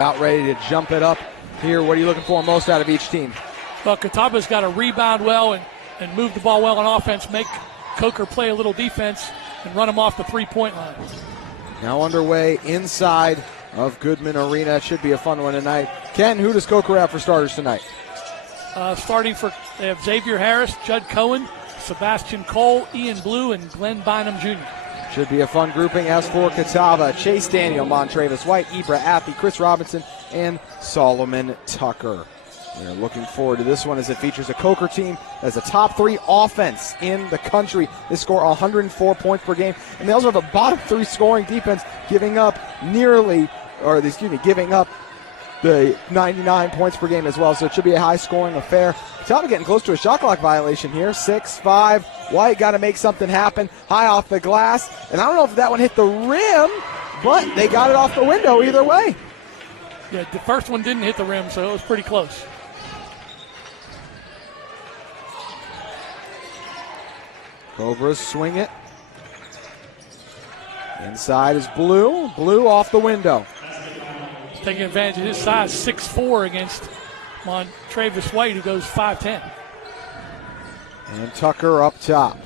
About ready to jump it up here. What are you looking for most out of each team? Well, Catawba's got to rebound well and move the ball well on offense, make Coker play a little defense, and run him off the three-point line. Now underway inside of Goodman Arena. It should be a fun one tonight. Ken, who does Coker have for starters tonight? Starting for, they have Xavier Harris, Judd Cohen, Sebastian Cole, Ian Blue, and Glenn Bynum Jr. Should be a fun grouping. As for Catawba, Chase Daniel, Montravis White, Ibra Affey, Chris Robinson, and Solomon Tucker. We're looking forward to this one as it features a Coker team as a top 3 offense in the country. They score 104 points per game, and they also have a bottom 3 scoring defense, giving up giving up the 99 points per game as well. So it should be a high-scoring affair. Catawba getting close to a shot clock violation here. 6-5. White got to make something happen. High off the glass. And I don't know if that one hit the rim, but they got it off the window either way. Yeah, the first one didn't hit the rim, so it was pretty close. Cobras swing it. Inside is Blue. Blue off the window. Taking advantage of his size, 6'4" against Montravis White, who goes 5'10". And Tucker up top.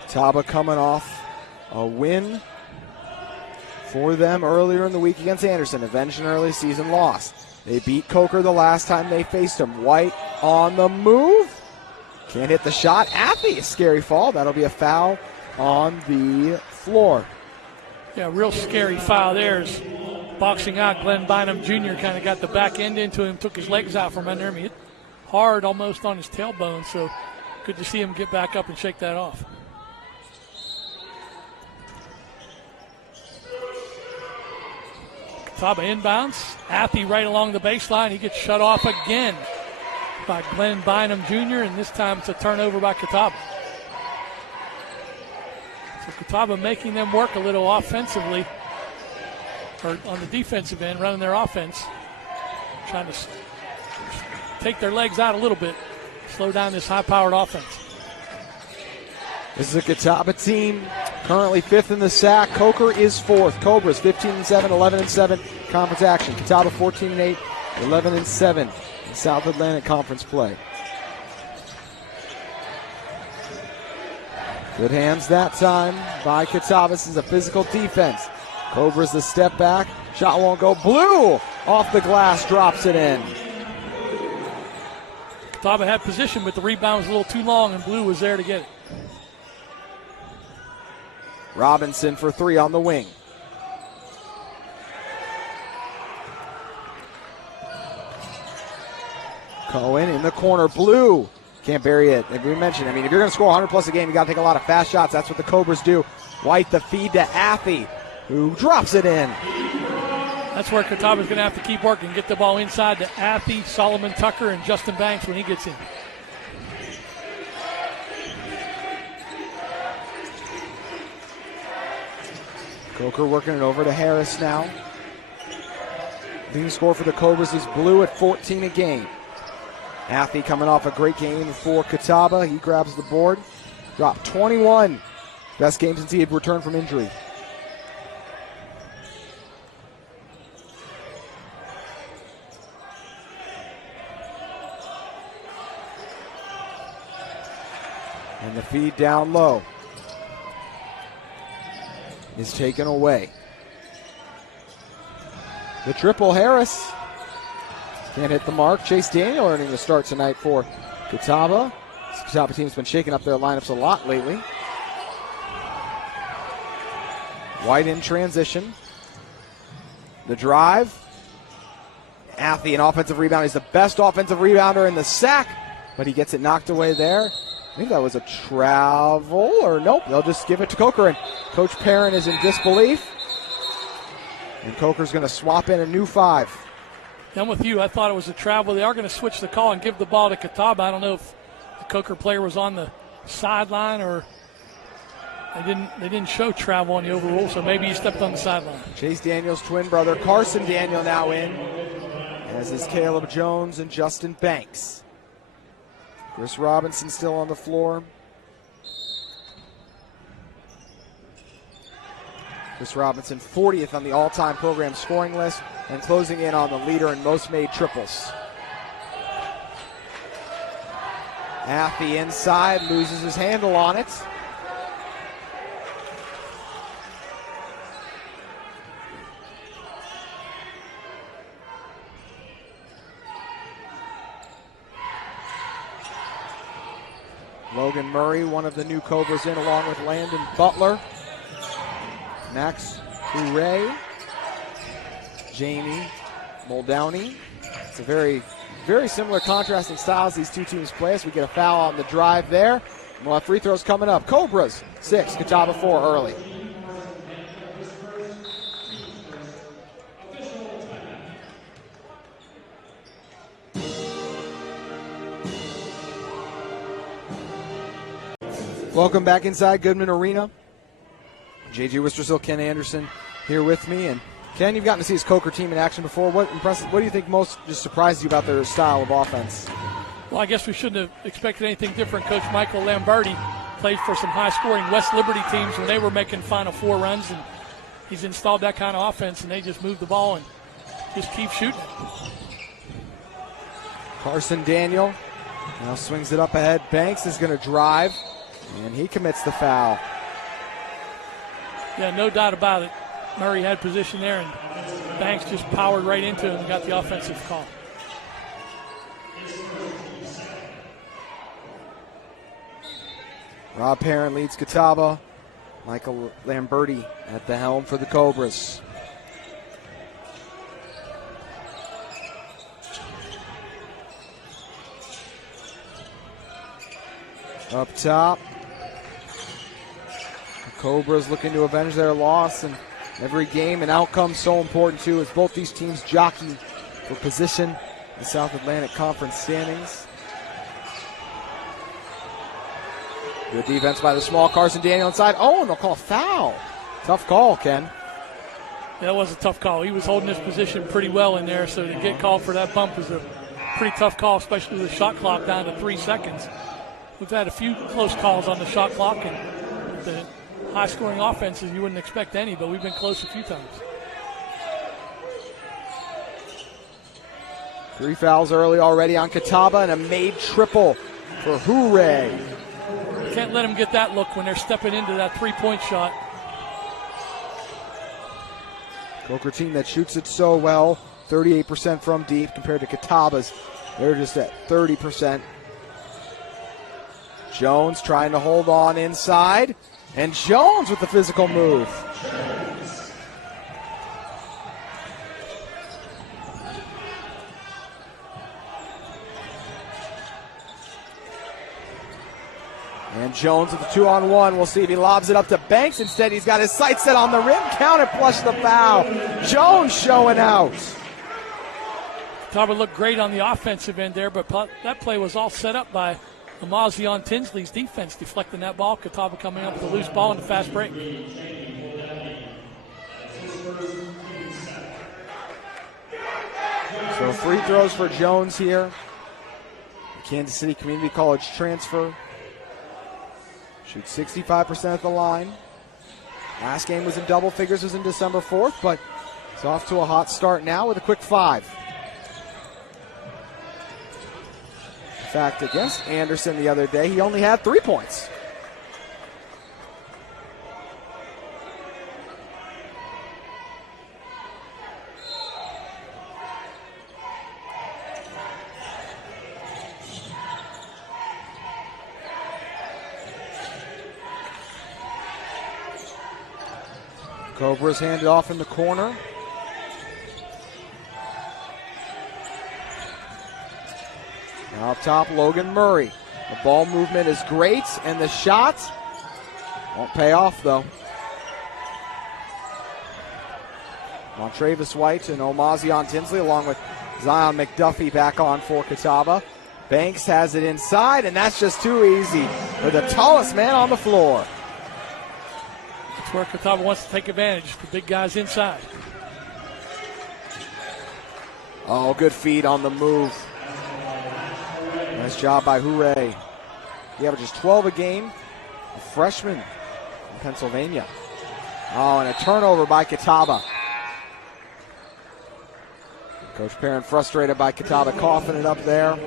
Catawba coming off a win for them earlier in the week against Anderson. Avenged an early season loss. They beat Coker the last time they faced him. White on the move. Can't hit the shot. Affey, a scary fall. That'll be a foul on the floor. Yeah, real scary foul there. Is boxing out, Glenn Bynum Jr. kind of got the back end into him, took his legs out from under him. He hit hard almost on his tailbone, so good to see him get back up and shake that off. Catawba inbounds. Affey right along the baseline. He gets shut off again by Glenn Bynum Jr., and this time it's a turnover by Catawba. So Catawba making them work a little offensively, or on the defensive end, running their offense, trying to take their legs out a little bit, slow down this high-powered offense. This is a Catawba team currently 5th in the SAC. Coker is 4th. Cobras 15-7, 11-7 conference action. Catawba 14-8, 11-7 in South Atlantic Conference play. Good hands that time by Catawba. This is a physical defense. Cobras the step back. Shot won't go. Blue off the glass, drops it in. Catawba had position, but the rebound was a little too long, and Blue was there to get it. Robinson for 3 on the wing. Cohen in the corner. Blue can't bury it. Like we mentioned, if you're going to score 100 plus a game, you got to take a lot of fast shots. That's what the Cobras do. White the feed to Affey, who drops it in. That's where Catawba's going to have to keep working. Get the ball inside to Affey, Solomon Tucker, and Justin Banks when he gets in. Coker working it over to Harris now. Leading score for the Cobras is Blue at 14 a game. Affey coming off a great game for Catawba. He grabs the board. Dropped 21. Best game since he had returned from injury. And the feed down low is taken away. The triple, Harris can't hit the mark. Chase Daniel earning the start tonight for Catawba. This Catawba team's been shaking up their lineups a lot lately. White in transition. The drive. Affey, an offensive rebound. He's the best offensive rebounder in the SAC, but he gets it knocked away there. I think that was a travel, or nope, they'll just give it to Coker, and Coach Perrin is in disbelief. And Coker's going to swap in a new 5. I'm with you. I thought it was a travel. They are going to switch the call and give the ball to Catawba. I don't know if the Coker player was on the sideline or they didn't show travel on the overrule, so maybe he stepped on the sideline. Chase Daniel's twin brother, Carson Daniel, now in, as is Caleb Jones and Justin Banks. Chris Robinson still on the floor. Chris Robinson 40th on the all-time program scoring list and closing in on the leader in most made triples. Athey inside, loses his handle on it. Logan Murray, one of the new Cobras in, along with Landon Butler. Max Hooray. Jamie Muldowney. It's a very, very similar contrasting styles these two teams play as we get a foul on the drive there. And we'll have free throws coming up. Cobras 6, Catawba 4 early. Welcome back inside Goodman Arena. J.J. Wistersill, Ken Anderson here with me. And Ken, you've gotten to see his Coker team in action before. What do you think most just surprised you about their style of offense? Well, I guess we shouldn't have expected anything different. Coach Michael Lamberti played for some high-scoring West Liberty teams when they were making Final Four runs, and he's installed that kind of offense, and they just move the ball and just keep shooting it. Carson Daniel now swings it up ahead. Banks is going to drive, and he commits the foul. Yeah, no doubt about it. Murray had position there, and Banks just powered right into him and got the offensive call. Rob Perrin leads Catawba. Michael Lamberti at the helm for the Cobras. Up top, the Cobras looking to avenge their loss, and every game and outcome so important too, as both these teams jockey for position in the South Atlantic Conference standings. Good defense by the small Carson Daniel inside. Oh, and they'll call a foul. Tough call, Ken. That was a tough call. He was holding his position pretty well in there, so to get called for that bump is a pretty tough call, especially with the shot clock down to 3 seconds. We've had a few close calls on the shot clock, and the high-scoring offenses, you wouldn't expect any, but we've been close a few times. 3 fouls early already on Catawba, and a made triple for Hooray. Can't let them get that look when they're stepping into that three-point shot. Coker team that shoots it so well, 38% from deep compared to Catawba's. They're just at 30%. Jones trying to hold on inside, and Jones with the physical move. And Jones with the 2-on-1. We'll see if he lobs it up to Banks. Instead, he's got his sights set on the rim. Count it, plus the foul. Jones showing out. Catawba looked great on the offensive end there, but that play was all set up by Amazion Tinsley's defense, deflecting that ball. Catawba coming up with a loose ball and a fast break. So free throws for Jones here. Kansas City Community College transfer. Shoots 65% at the line. Last game was in double figures, was in December 4th, but it's off to a hot start now with a quick 5. In fact, against Anderson the other day, he only had 3 points. Cobras handed off in the corner. Now up top, Logan Murray. The ball movement is great, and the shot won't pay off, though. Montravis White and Amazion Tinsley, along with Zion McDuffie, back on for Catawba. Banks has it inside, and that's just too easy for the tallest man on the floor. That's where Catawba wants to take advantage. The big guys inside. Oh, good feed on the move. Nice job by Hooray. He averages 12 a game, a freshman in Pennsylvania. Oh, and a turnover by Catawba. Coach Perrin frustrated by Catawba coughing it up there.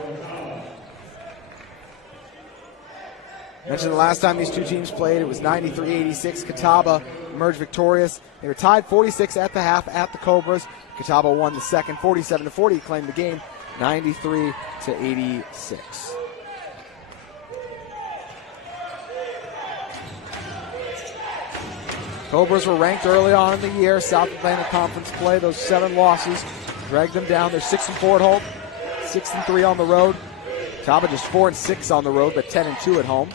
Mentioned the last time these two teams played, it was 93-86. Catawba emerged victorious. They were tied 46 at the half at the Cobras. Catawba won the second, 47-40, claimed the game, 93-86. Cobras were ranked early on in the year. South Atlantic Conference play. Those 7 losses dragged them down. They're 6-4 at home, 6-3 on the road. Catawba just 4-6 on the road, but 10-2 at home.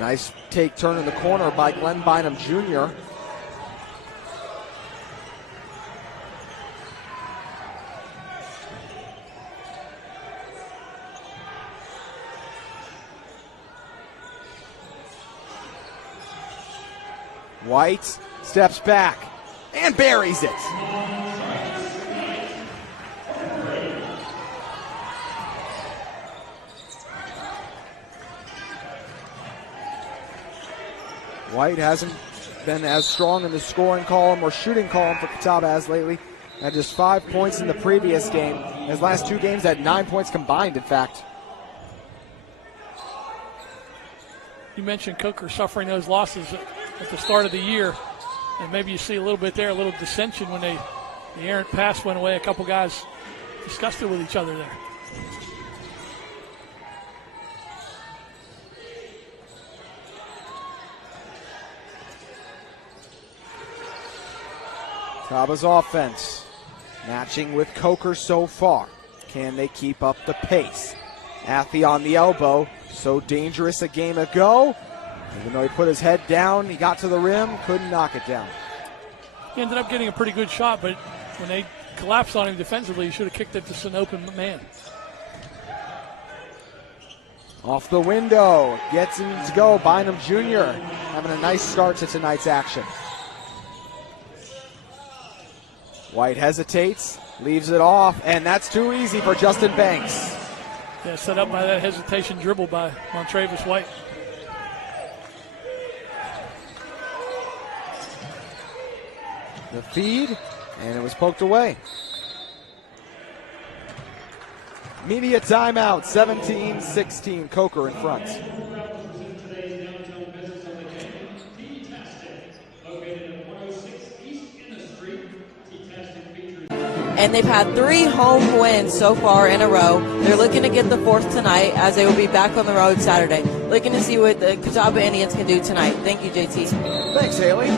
Nice take turn in the corner by Glenn Bynum Jr. White steps back and buries it. White hasn't been as strong in the scoring column or shooting column for Catawba as lately. Had just 5 points in the previous game. His last 2 games had 9 points combined, in fact. You mentioned Coker suffering those losses at the start of the year, and maybe you see a little bit there, a little dissension when the errant pass went away. A couple guys discussed it with each other there. Catawba's offense matching with Coker so far. Can they keep up the pace? Athey on the elbow. So dangerous a game ago. Even though he put his head down, he got to the rim, couldn't knock it down. He ended up getting a pretty good shot, but when they collapsed on him defensively, he should have kicked it to an open man. Off the window, gets him to go. Bynum Jr. having a nice start to tonight's action. White hesitates, leaves it off, and that's too easy for Justin Banks. Yeah, set up by that hesitation dribble by Montravis White. The feed, and it was poked away. Media timeout, 17-16, Coker in front. And they've had 3 home wins so far in a row. They're looking to get the 4th tonight, as they will be back on the road Saturday. Looking to see what the Catawba Indians can do tonight. Thank you, JT. Thanks, Haley.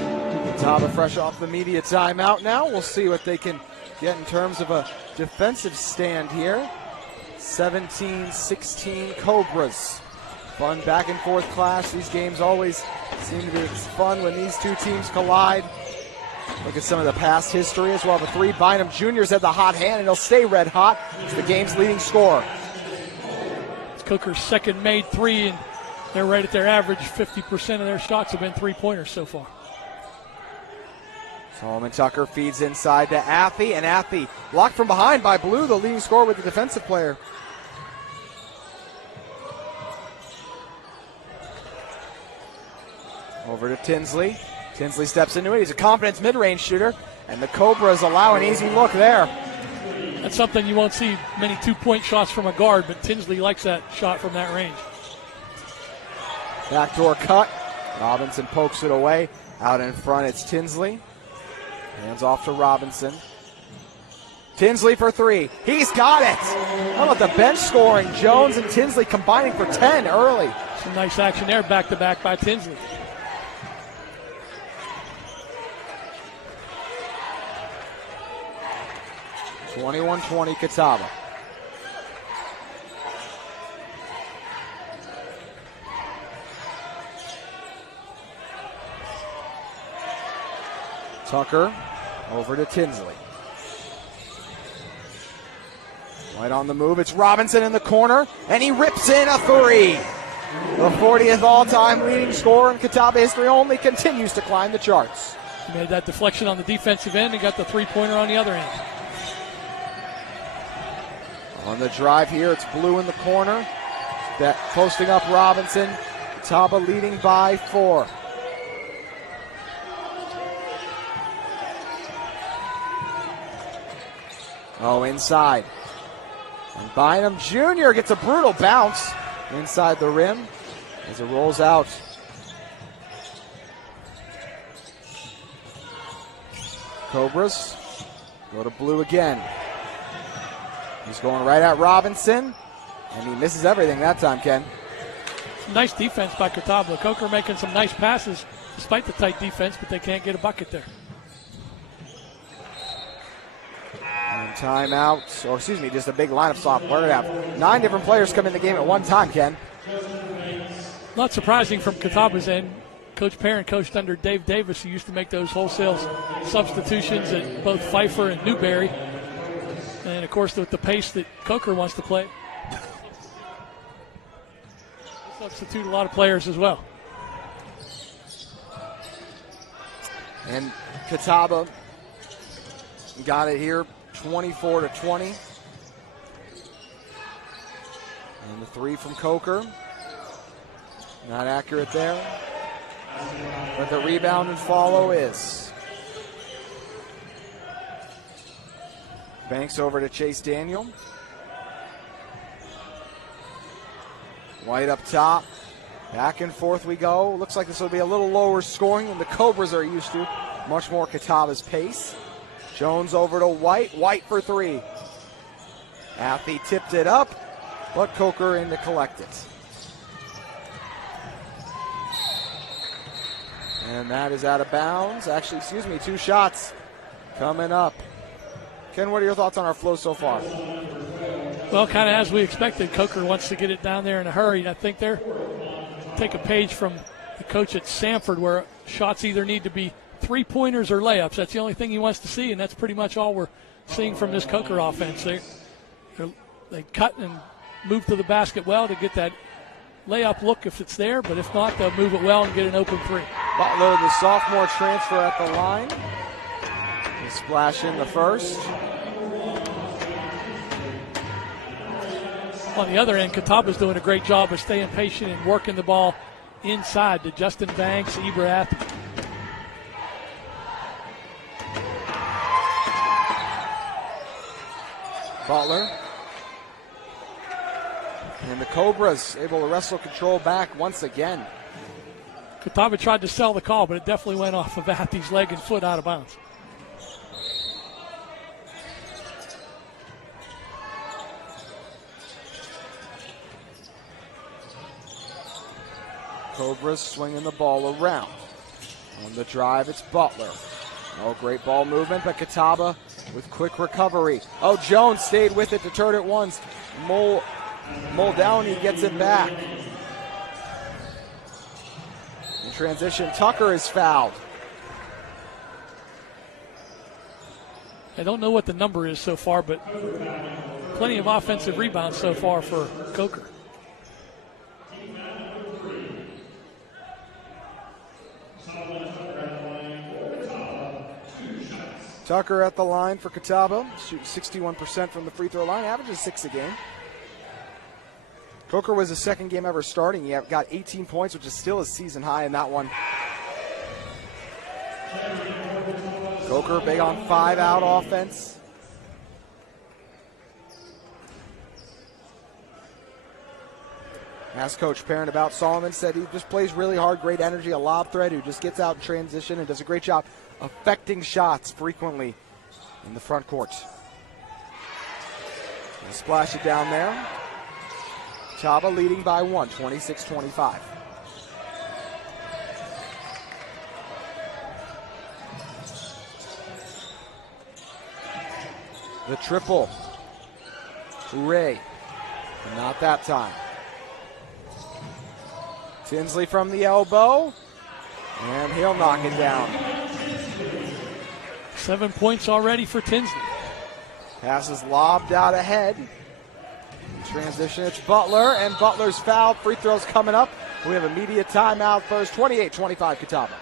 Catawba fresh off the media timeout now. We'll see what they can get in terms of a defensive stand here. 17-16 Cobras. Fun back and forth clash. These games always seem to be fun when these two teams collide. Look at some of the past history as well. The 3, Bynum Jr.'s had the hot hand, and he'll stay red hot. He's the game's leading scorer. It's Coker's second made 3, and they're right at their average. 50% of their shots have been 3-pointers so far. Solomon Tucker feeds inside to Athey, and Athey blocked from behind by Blue, the leading scorer with the defensive player. Over to Tinsley. Tinsley steps into it. He's a confident mid-range shooter, and the Cobras allow an easy look there. That's something you won't see many 2-point shots from a guard, but Tinsley likes that shot from that range. Backdoor cut. Robinson pokes it away. Out in front, it's Tinsley. Hands off to Robinson. Tinsley for 3. He's got it. How about the bench scoring? Jones and Tinsley combining for 10 early. Some nice action there, back-to-back by Tinsley. (21-20) Catawba. Tucker over to Tinsley. Right on the move. It's Robinson in the corner, and he rips in a 3. The 40th all-time leading scorer in Catawba history only continues to climb the charts. He made that deflection on the defensive end and got the 3-pointer on the other end. On the drive here, it's Blue in the corner. That posting up Robinson. Catawba leading by 4. Oh, inside. And Bynum Jr. gets a brutal bounce inside the rim as it rolls out. Cobras go to blue again. He's going right at Robinson, and he misses everything that time, Ken. Nice defense by Catawba. Coker making some nice passes despite the tight defense, but they can't get a bucket there. And timeout, or excuse me, just a big lineup swap. We're going to have 9 different players come in the game at one time, Ken. Not surprising from Catawba's end. Coach Perrin coached under Dave Davis, who used to make those wholesale substitutions at both Pfeiffer and Newberry. And, of course, with the pace that Coker wants to play, substitute a lot of players as well. And Catawba got it here, 24-20. And the 3 from Coker. Not accurate there. But the rebound and follow is. Banks over to Chase Daniel. White up top. Back and forth we go. Looks like this will be a little lower scoring than the Cobras are used to. Much more Catawba's pace. Jones over to White. White for 3. Athey tipped it up, but Coker in to collect it. And that is out of bounds. Actually, 2 shots coming up. Ken, what are your thoughts on our flow so far? Well, kind of as we expected. Coker wants to get it down there in a hurry. I think they're take a page from the coach at Samford, where shots either need to be 3-pointers or layups. That's the only thing he wants to see, and that's pretty much all we're seeing from this Coker offense. They cut and move to the basket well to get that layup look if it's there, but if not, they'll move it well and get an open 3. Butler, the sophomore transfer at the line. He'll splash in the first. On the other end, Catawba's doing a great job of staying patient and working the ball inside to Justin Banks, Ebrath. Butler. And the Cobras able to wrestle control back once again. Catawba tried to sell the call, but it definitely went off of Athey's leg and foot out of bounds. Cobras swinging the ball around. On the drive, it's Butler. Oh, great ball movement, but Catawba with quick recovery. Oh, Jones stayed with it to turn it once. Muldowney gets it back. In transition, Tucker is fouled. I don't know what the number is so far, but plenty of offensive rebounds so far for Coker. Tucker at the line for Catawba, shoots 61% from the free throw line, averages 6 a game. Coker was his second game ever starting. He got 18 points, which is still his season high in that one. Coker big on 5-out offense. Asked Coach Perrin about Solomon, said he just plays really hard, great energy, a lob threat who just gets out in transition and does a great job affecting shots frequently in the front court. And splash it down there. Catawba leading by 1, 26-25. The triple. Hooray. But not that time. Tinsley from the elbow. And he'll knock it down. 7 points already for Tinsley. Pass is lobbed out ahead. In transition, it's Butler, and Butler's fouled. Free throws coming up. We have immediate timeout first. 28-25 Catawba.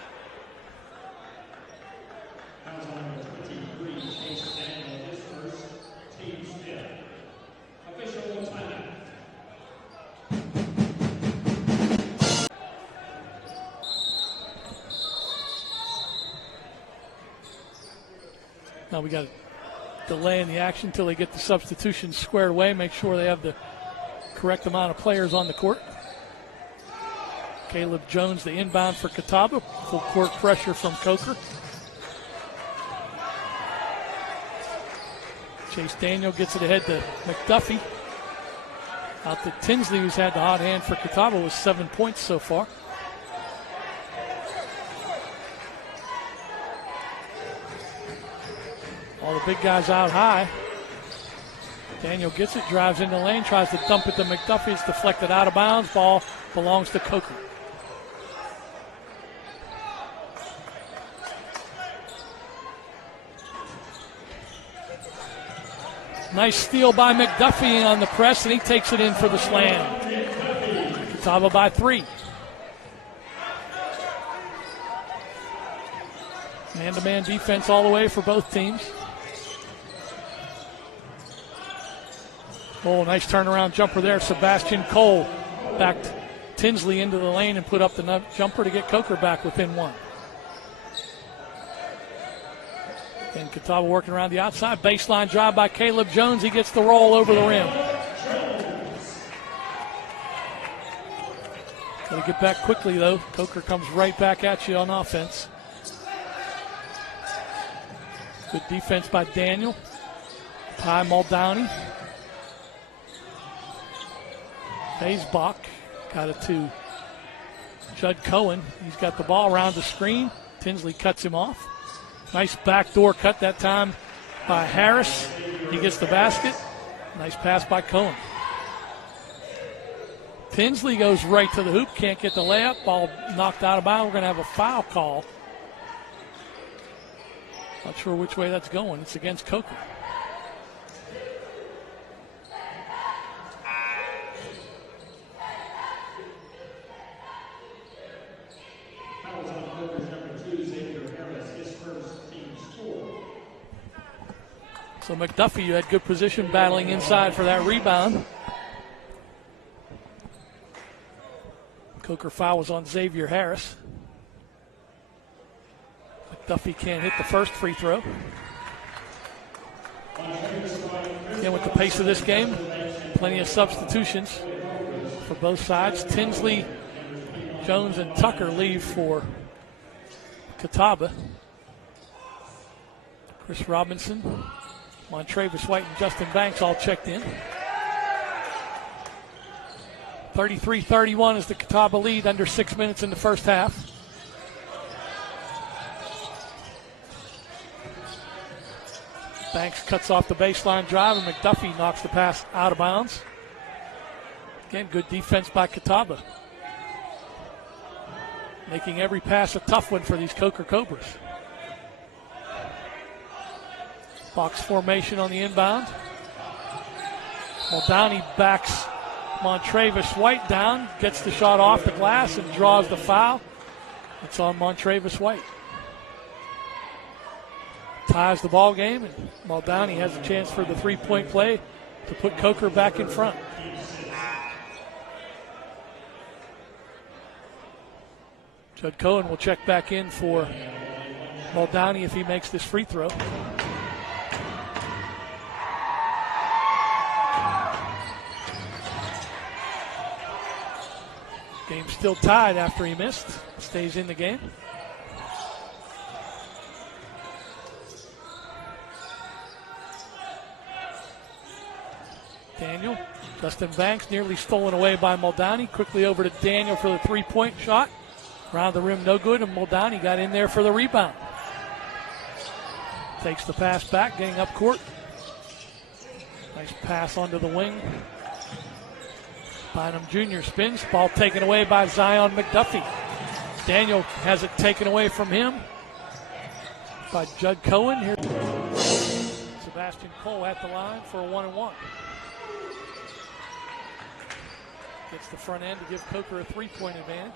Now we got delaying the action until they get the substitutions squared away, make sure they have the correct amount of players on the court. Caleb Jones, the inbound for Catawba. Full court pressure from Coker. Chase Daniel gets it ahead to McDuffie. Out to Tinsley, who's had the hot hand for Catawba with 7 points so far. All the big guys out high. Daniel gets it, drives into the lane, tries to dump it to McDuffie. It's deflected out of bounds. Ball belongs to Coker. Nice steal by McDuffie on the press, and he takes it in for the slam. Catawba by 3. Man-to-man defense all the way for both teams. Oh, nice turnaround jumper there. Sebastian Cole backed Tinsley into the lane and put up the jumper to get Coker back within 1. And Catawba working around the outside. Baseline drive by Caleb Jones. He gets the roll over the rim. Got to get back quickly, though. Coker comes right back at you on offense. Good defense by Daniel. Ty Muldowney. Hayesbach got it to Judd Cohen. He's got the ball around the screen. Tinsley cuts him off. Nice backdoor cut that time by Harris. He gets the basket. Nice pass by Cohen. Tinsley goes right to the hoop. Can't get the layup. Ball knocked out of bounds. We're going to have a foul call. Not sure which way that's going. It's against Coker. So McDuffie, you had good position battling inside for that rebound. Coker foul was on Xavier Harris. McDuffie can't hit the first free throw. Again, with the pace of this game, plenty of substitutions for both sides. Tinsley, Jones, and Tucker leave for Catawba. Chris Robinson, Montravis White, and Justin Banks all checked in. 33-31 is the Catawba lead, under 6 minutes in the first half. Banks cuts off the baseline drive, and McDuffie knocks the pass out of bounds. Again, good defense by Catawba. Making every pass a tough one for these Coker Cobras. Box formation on the inbound. Muldowney backs Montravis White down, gets the shot off the glass and draws the foul. It's on Montravis White. Ties the ball game, and Muldowney has a chance for the three-point play to put Coker back in front. Judd Cohen will check back in for Muldowney if he makes this free throw. Game still tied after he missed. Stays in the game. Daniel, Justin Banks nearly stolen away by Muldowney. Quickly over to Daniel for the three-point shot. Around the rim, no good, and Muldowney got in there for the rebound. Takes the pass back, getting up court. Nice pass onto the wing. Bynum Jr. spins. Ball taken away by Zion McDuffie. Daniel has it taken away from him by Judd Cohen. Here, Sebastian Cole at the line for a 1-and-1. Gets the front end to give Coker a three-point advantage.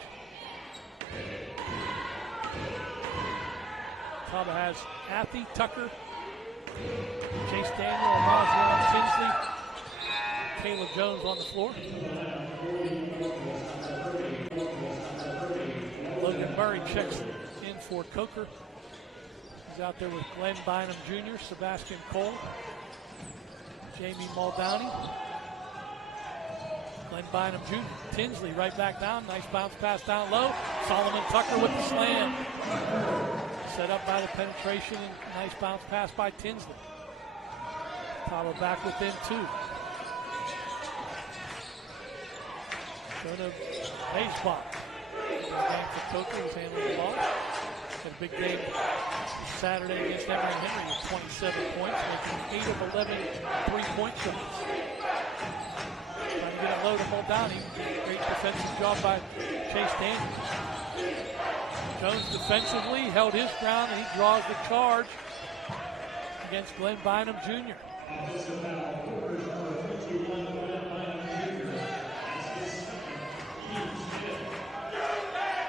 Catawba has Athey, Tucker, Chase Daniel, Amazion Tinsley, Caleb Jones on the floor. Logan Murray checks in for Coker. He's out there with Glenn Bynum Jr., Sebastian Cole, Jamie Muldowney, Glenn Bynum Jr., Tinsley right back down. Nice bounce pass down low. Solomon Tucker with the slam. Set up by the penetration and nice bounce pass by Tinsley. Catawba back within 2. Jonah Baysbach. Big game for Coker, who's handling the ball. Had a big game Saturday against Emory Henry with 27 points, making 8 of 11 3-point shots. Trying to get it low to Muldowney. Great defensive job by Chase Daniels. Jones defensively held his ground, and he draws the charge against Glenn Bynum Jr.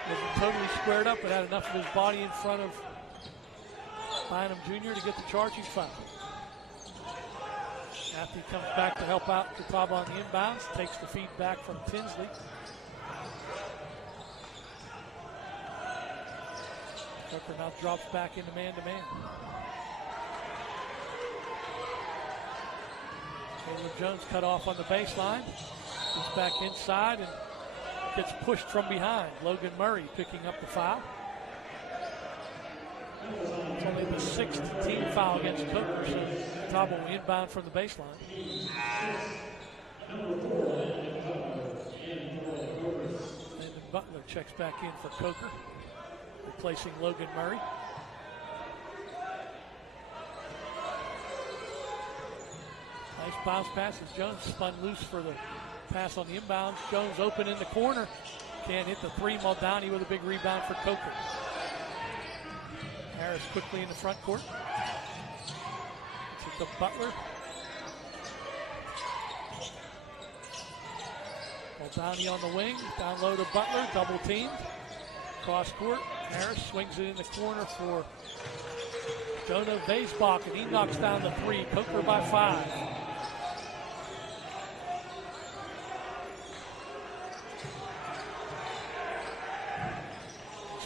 Wasn't totally squared up, but had enough of his body in front of Bynum Jr. to get the charging foul. Athlete comes back to help out Catawba on the inbounds, takes the feed back from Tinsley. Tucker now drops back into man-to-man. Caleb Jones cut off on the baseline. Gets back inside and gets pushed from behind. Logan Murray picking up the foul. It's only the 6th team foul against Coker, so Catawba will inbound from the baseline. Landon Butler checks back in for Coker, replacing Logan Murray. Nice bounce pass as Jones spun loose for the pass on the inbounds. Jones open in the corner. Can't hit the 3. Muldowney with a big rebound for Coker. Harris quickly in the front court. It's to Butler. Muldowney on the wing. Down low to Butler. Double teamed. Cross court. Harris swings it in the corner for Jonah Baysbach, and he knocks down the 3. Coker by 5.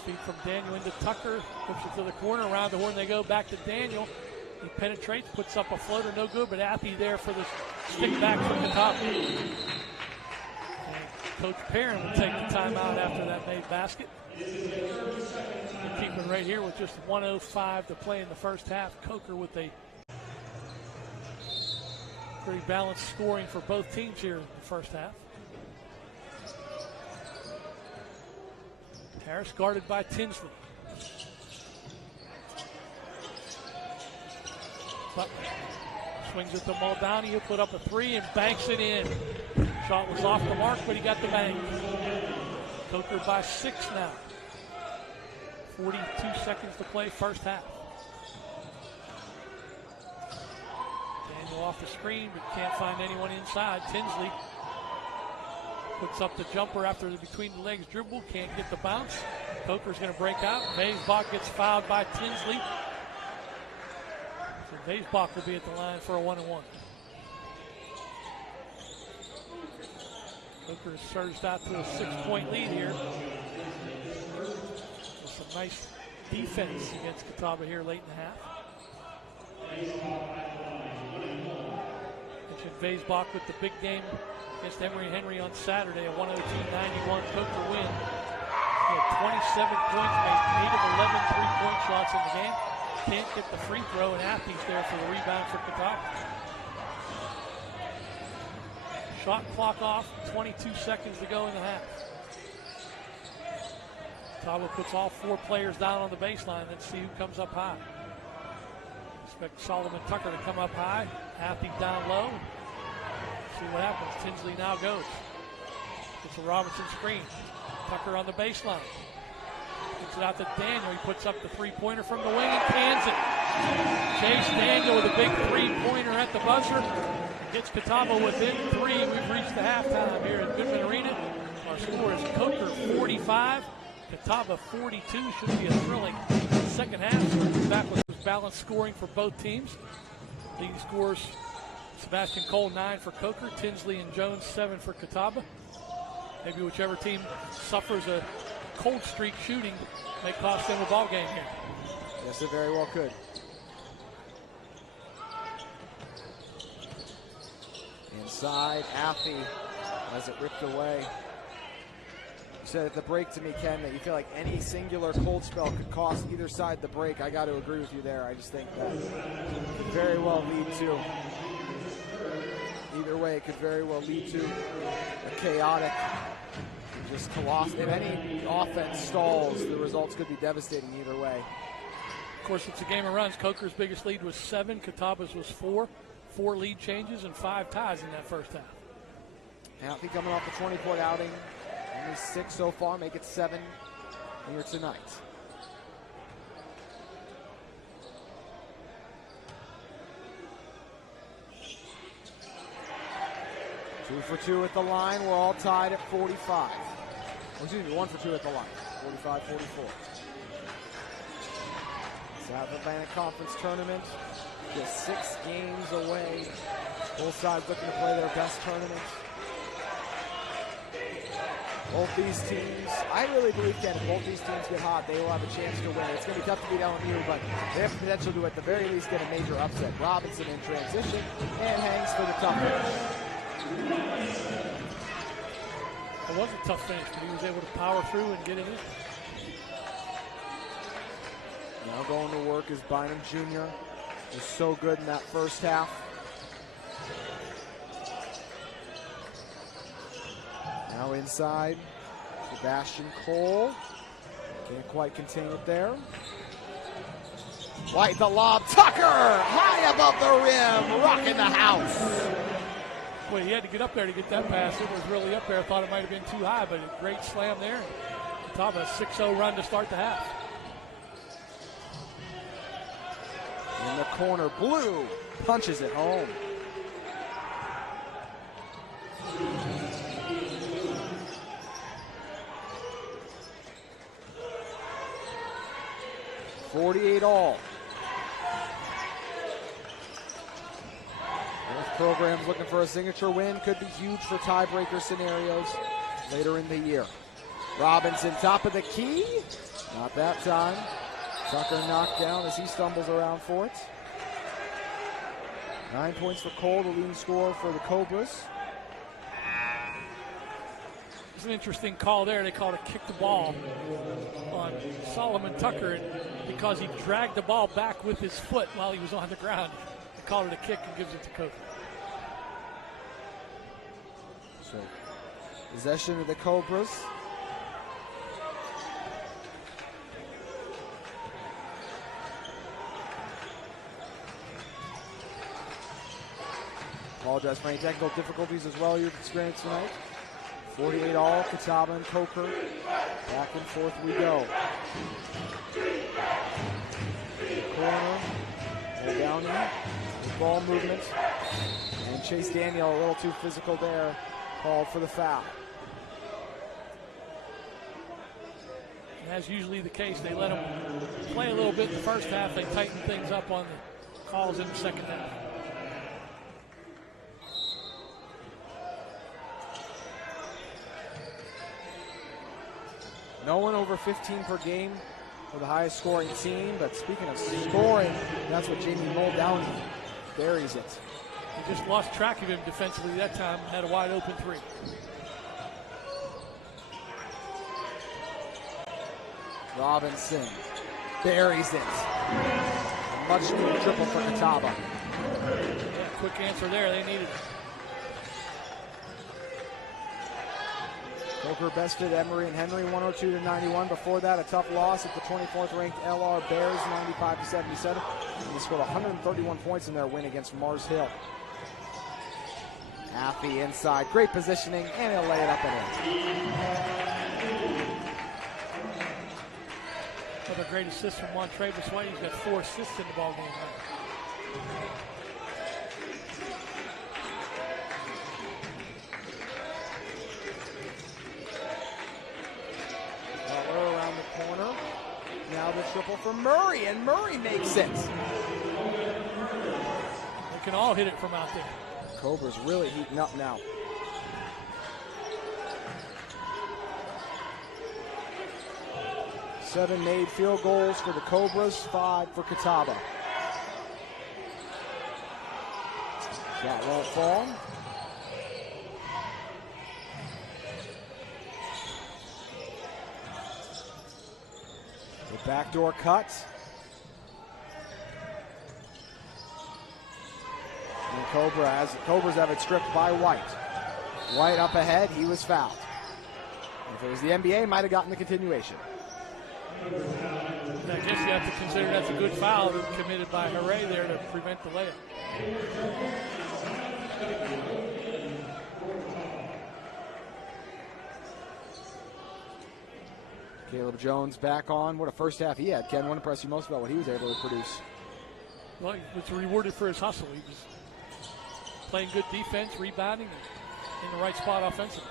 Feed from Daniel into Tucker, puts it to the corner, around the horn they go, back to Daniel. He penetrates, puts up a floater, no good, but Appy there for the stick back from Catawba. And Coach Perrin will take the timeout after that made basket. We're keeping right here with just 1:05 to play in the first half. Coker with a pretty balanced scoring for both teams here in the first half. Harris guarded by Tinsley. Butler swings it to Muldowney, who put up a 3 and banks it in. Shot was off the mark, but he got the bank. Coker by 6 now. 42 seconds to play first half. Daniel off the screen, but can't find anyone inside. Tinsley puts up the jumper after the between the legs dribble, can't get the bounce. Coker's going to break out. Baysbach gets fouled by Tinsley. So Baysbach will be at the line for a 1-and-1. Coker has surged out to a 6-point lead here. With some nice defense against Catawba here late in the half. Mentioned Baysbach with the big game against Emory Henry on Saturday, a 102-91 Coker win. He had 27 points, made 8 of 11 3-point shots in the game. Can't get the free throw, and Athey's there for the rebound for Catawba. Shot clock off, 22 seconds to go in the half. Catawba puts all 4 players down on the baseline. Let's see who comes up high. Expect Solomon Tucker to come up high. Athey down low. See what happens. Tinsley now goes. It's a Robinson screen. Tucker on the baseline. Gets it out to Daniel. He puts up the 3-pointer from the wing and cans it. Chase Daniel with a big 3-pointer at the buzzer. Gets Catawba within 3. We've reached the halftime here at Goodman Arena. Our score is Coker 45, Catawba 42. Should be a thrilling second half. We'll be back with balanced scoring for both teams. Leading scores: Sebastian Cole 9 for Coker, Tinsley and Jones 7 for Catawba. Maybe whichever team suffers a cold streak shooting may cost them a ball game here. Yeah, Yes, it very well could. Inside, Affy has it ripped away. You said at the break to me, Ken, that you feel like any singular cold spell could cost either side the break. I got to agree with you there. I just think that could very well lead to, either way, it could very well lead to a chaotic, just colossal. If any offense stalls, the results could be devastating either way. Of course, it's a game of runs. Coker's biggest lead was 7. Catawba's was 4. 4 lead changes and 5 ties in that first half. Affy coming off the 20-point outing. Only 6 so far, make it 7 here tonight. Two for two at the line. We're all tied at 45. Excuse me, 1 for 2 at the line. 45-44. South Atlantic Conference Tournament. Just 6 games away. Both sides looking to play their best tournament. Both these teams, I really believe, Ken, if both these teams get hot, they will have a chance to win. It's going to be tough to beat LMU, but they have the potential to, at the very least, get a major upset. Robinson in transition and hangs for the tough finish. It was a tough finish, but he was able to power through and get it in. Now going to work is Bynum Jr. Was so good in that first half. Now inside, Sebastian Cole. Can't quite contain it there. White the lob, Tucker! High above the rim, rocking the house. Well, he had to get up there to get that pass. It was really up there. I thought it might have been too high, but a great slam there. Top of a 6-0 run to start the half. In the corner, Blue punches it home. $48-all. Both programs looking for a signature win. Could be huge for tiebreaker scenarios later in the year. Robinson, top of the key. Not that time. Tucker knocked down as he stumbles around for it. 9 points for Cole, the leading scorer for the Cobras. It's an interesting call there. They called a kick the ball on Solomon Tucker because he dragged the ball back with his foot while he was on the ground. They called it a kick and gives it to Coker. So, possession of the Cobras. Apologize for any technical difficulties as well you've experienced tonight. 48-all, Catawba and Coker. Back and forth we go. Corner, Downey, ball movement. And Chase Daniel a little too physical there, called for the foul. And as usually the case, they let them play a little bit in the first half. They tighten things up on the calls in the second half. No one over 15 per game for the highest scoring team, but speaking of scoring, that's what Jamie Muldowney buries it. He just lost track of him defensively that time, had a wide open 3. Robinson buries it. A much needed triple for Catawba. Yeah, quick answer there, they needed it. Coker bested Emory and Henry 102-91. Before that, a tough loss at the 24th ranked LR Bears 95-77. They scored 131 points in their win against Mars Hill. Affy inside, great positioning, and he'll lay it up and in. Another great assist from Montravis White. He's got 4 assists in the ball game now. Around the corner. Now the triple for Murray, and Murray makes it. They can all hit it from out there. Cobra's really heating up now. 7 made field goals for the Cobras, 5 for Catawba. Shot won't fall. The backdoor cut. And Cobras have it stripped by White. White up ahead, he was fouled. If it was the NBA, might have gotten the continuation. I guess you have to consider that's a good foul committed by Hooray there to prevent the layup. Caleb Jones back on. What a first half he had. Ken, what impressed you most about what he was able to produce? Well, he was rewarded for his hustle. He was playing good defense, rebounding, and in the right spot offensively.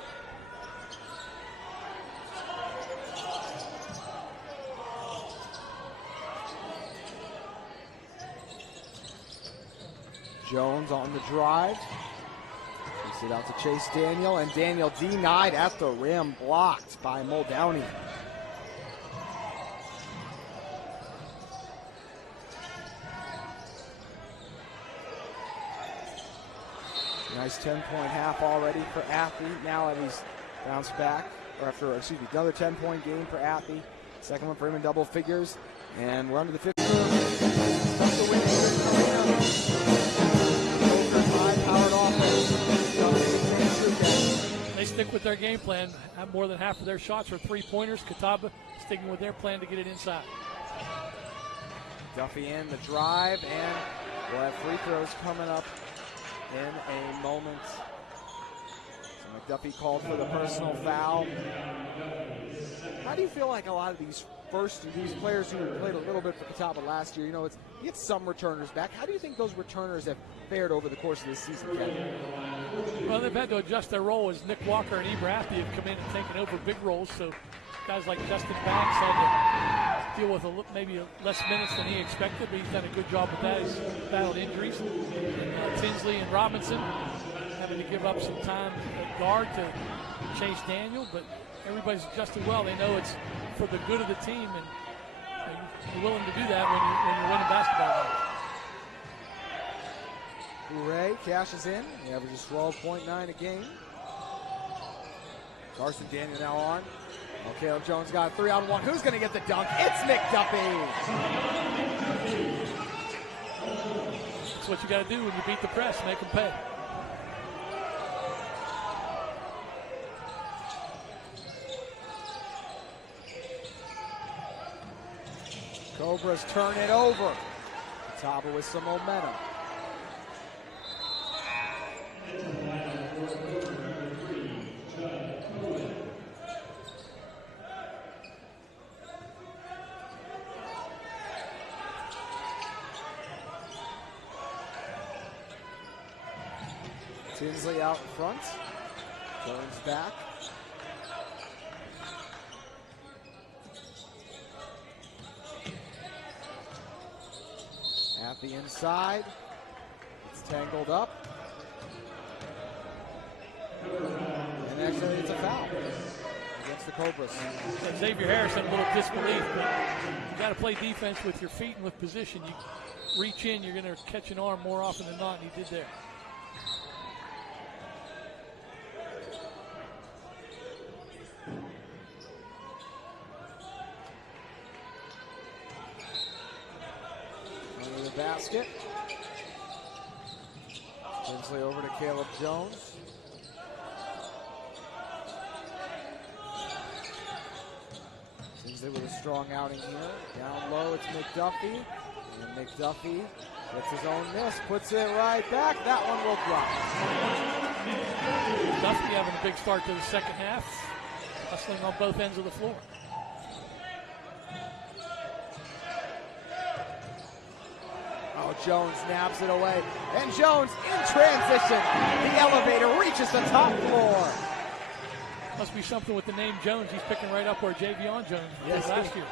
Jones on the drive. Takes it out to Chase Daniel, and Daniel denied at the rim, blocked by Muldowney. Nice 10-point half already for Athey. Now that he's bounced back, or after, another 10-point game for Athey. Second one for him in double figures. And we're under the 50. They stick with their game plan. More than half of their shots are three-pointers. Catawba sticking with their plan to get it inside. Duffy in the drive, and we'll have free throws coming up in a moment. So McDuffie called for the personal foul. How do you feel like a lot of these players who played a little bit for Catawba last year, you get some returners back. How do you think those returners have fared over the course of this season, Ken? Well, they've had to adjust their role as Nick Walker and Ibrahim have come in and taken over big roles. So guys like Justin Banks had to deal with maybe less minutes than he expected, but he's done a good job with that. He's battled injuries. Tinsley and Robinson having to give up some time at guard to Chase Daniel, but everybody's adjusted well. They know it's for the good of the team, and you're willing to do that when you're winning basketball games. Hooray cashes in. He averages 12.9 a game. Carson Daniel now on. Well, Caleb Jones got a 3-on-1. Who's going to get the dunk? It's McDuffie. That's what you got to do when you beat the press, make them pay. Cobras turn it over. Catawba with some momentum. Tinsley out in front. Jones back. At the inside. It's tangled up. And actually it's a foul against the Cobras. Xavier Harris had a little disbelief, but you got to play defense with your feet and with position. You reach in, you're going to catch an arm more often than not, and he did there. Under the basket. Tinsley over to Caleb Jones. Tinsley with a strong outing here. Down low, it's McDuffie. And McDuffie gets his own miss, puts it right back. That one will drop. McDuffie having a big start to the second half, hustling on both ends of the floor. Oh, Jones nabs it away. And Jones in transition. The elevator reaches the top floor. Must be something with the name Jones. He's picking right up where Javion Jones was last year.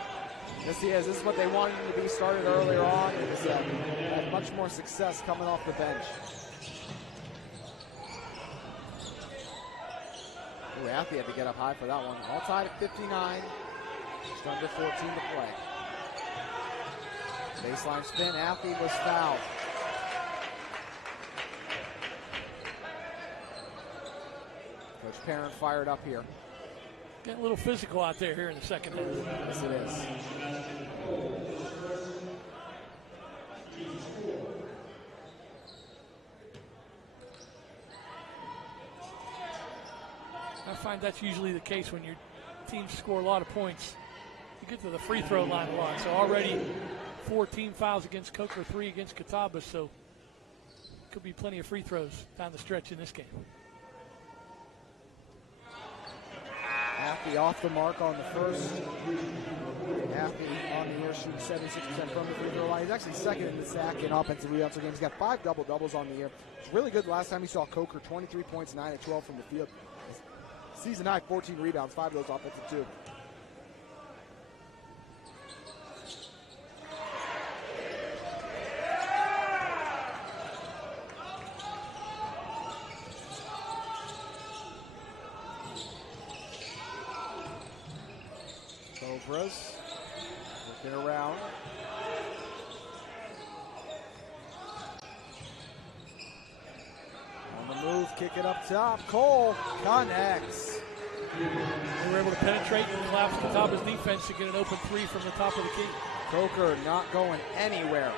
Yes, he is. This is what they wanted him to be. Started earlier on. He's had much more success coming off the bench. Ooh, Athey had to get up high for that one. All tied at 59. Just under 14 to play. Baseline spin, Athey was fouled. Coach Parent fired up here. Getting a little physical out there here in the second half. Yes, it is. I find that's usually the case when your teams score a lot of points. You get to the free throw line a lot. So already 4 team fouls against Coker, 3 against Catawba. So could be plenty of free throws down the stretch in this game. Athey off the mark on the first. Athey on the year shooting 76% from the free throw line. He's actually second in the sack in offensive rebounds per game. He's got 5 double-doubles on the year. It's really good. Last time he saw Coker, 23 points, 9 of 12 from the field. Season high, 14 rebounds, 5 of those offensive too. Cobras looking around. On the move, kick it up top. Cole connects. They were able to penetrate and collapse Catawba's defense to get an open 3 from the top of the key. Coker not going anywhere.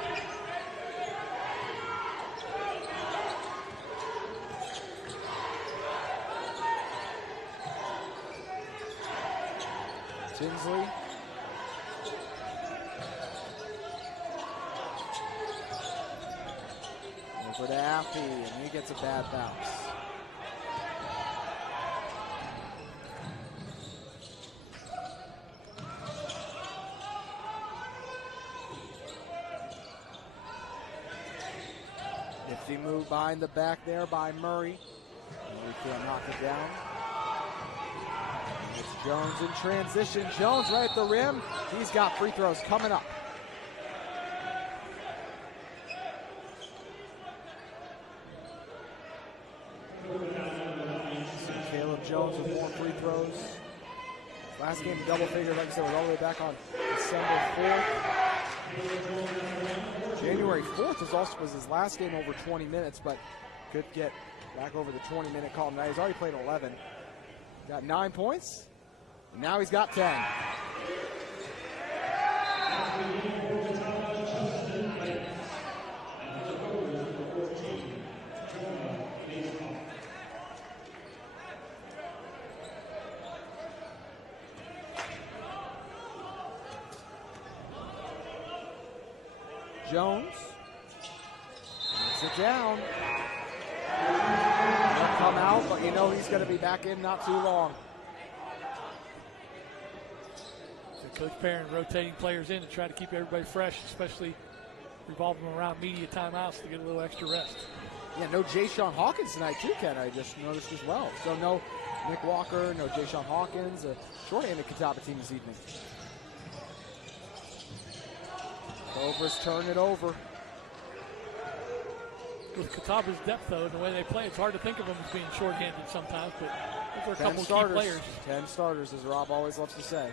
Tinsley. Over to Athey, and he gets a bad bounce. Nifty move behind the back there by Murray. Murray can't knock it down. It's Jones in transition. Jones right at the rim. He's got free throws coming up. So Caleb Jones with more free throws. Last game, the double figure, like I said, was all the way back on December 4th. January 4th was his last game over 20 minutes, but could get back over the 20-minute column. Now he's already played 11. Got 9 points, and now he's got 10. Jones gets it down. He'll come out, but you know he's going to be back in not too long. So Coach Perrin rotating players in to try to keep everybody fresh, especially revolving around media timeouts to get a little extra rest. Yeah, no Jay-Sean Hawkins tonight too, Ken. I just noticed as well. So no Nick Walker, no Jay-Sean Hawkins. Short-handed Catawba team this evening. Cobras turn it over. With Catawba's depth, though, and the way they play, it's hard to think of them as being shorthanded sometimes, but those are a couple key players. 10 starters, as Rob always loves to say.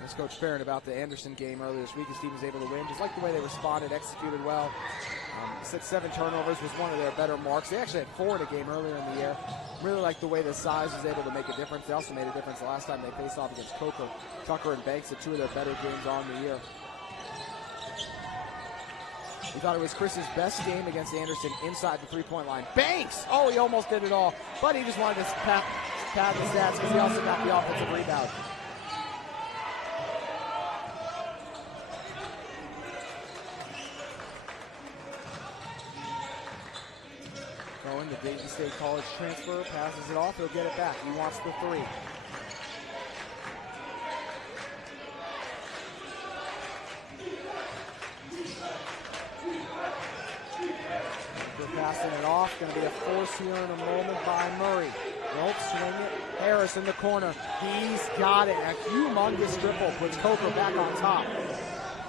That's Coach Perrin about the Anderson game earlier this week. His team was able to win. Just like the way they responded, executed well. He said 7 turnovers was one of their better marks. They actually had 4 in a game earlier in the year. Really like the way the size was able to make a difference. They also made a difference the last time they faced off against Coker. Tucker and Banks had 2 of their better games on the year. We thought it was Chris's best game against Anderson inside the three-point line. Banks! Oh, he almost did it all. But he just wanted to pad the stats because he also got the offensive rebound. Going to Dayton State College transfer, passes it off, he'll get it back. He wants the 3. Passing it off, going to be a force here in a moment by Murray. Won't swing it. Harris in the corner. He's got it. A humongous triple puts Coker back on top.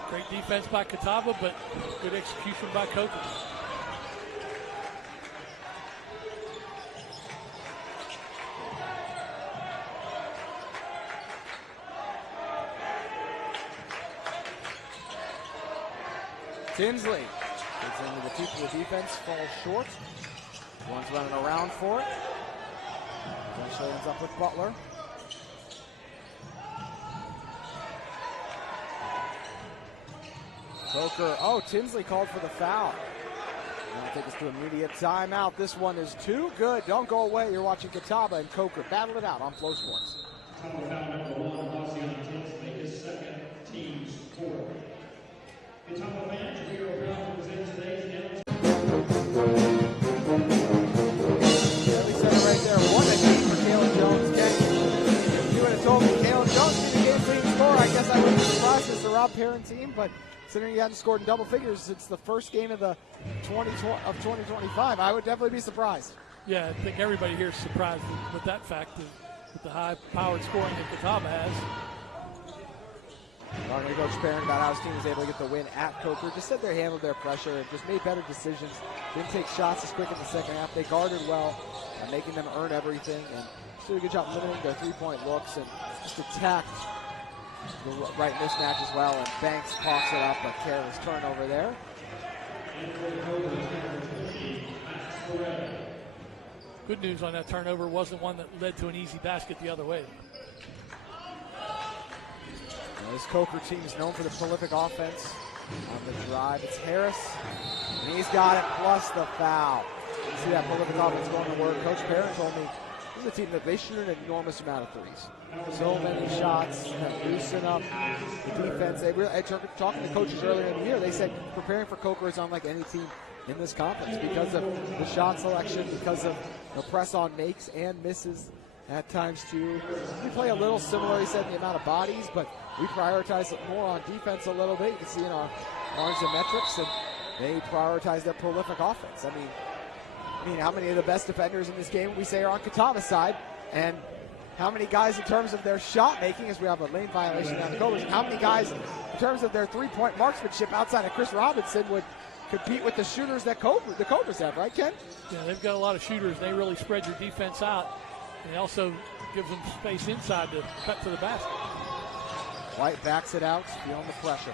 Great defense by Catawba, but good execution by Coker. Tinsley gets into the teeth of the defense, falls short. One's running around for it. Eventually ends up with Butler. Coker, Tinsley called for the foul. That'll take us to immediate timeout. This one is too good. Don't go away. You're watching Catawba and Coker battle it out on Flow Sports. Right there. What a game for Caleb Jones. If you would have told me Caleb Jones would be the game-leading scorer, I guess I wouldn't be surprised as the Rob Perrin team, but considering he hadn't scored in double figures since the first game of the 2025, I would definitely be surprised. Yeah, I think everybody here is surprised with that fact, with the high-powered scoring that Catawba has. Talking to Coach Perrin about how his team was able to get the win at Coker. Just said they handled their pressure and just made better decisions. Didn't take shots as quick in the second half. They guarded well, making them earn everything, and just did a good job limiting their three-point looks and just attacked the right mismatch as well. And Banks pops it up, but careless turnover there. Good news on that turnover wasn't one that led to an easy basket the other way. This Coker team is known for the prolific offense on the drive. It's Harris, and he's got it, plus the foul. You see that prolific offense going to work. Coach Perrin told me this is a team that they shoot an enormous amount of threes. So many shots that loosen up the defense. They really, talking to coaches earlier in the year, they said preparing for Coker is unlike any team in this conference because of the shot selection, because of the press on makes and misses at times too. We play a little similar, he said, in the amount of bodies, but we prioritize it more on defense a little bit. You can see in our metrics, and they prioritize their prolific offense. I mean, how many of the best defenders in this game we say are on Catawba's side, and how many guys in terms of their shot making, as we have a lane violation down the Cobras, how many guys in terms of their three-point marksmanship outside of Chris Robinson would compete with the shooters that the Cobras have, right, Ken? Yeah, they've got a lot of shooters. They really spread your defense out, and they also gives them space inside to cut to the basket. White backs it out, feeling the pressure.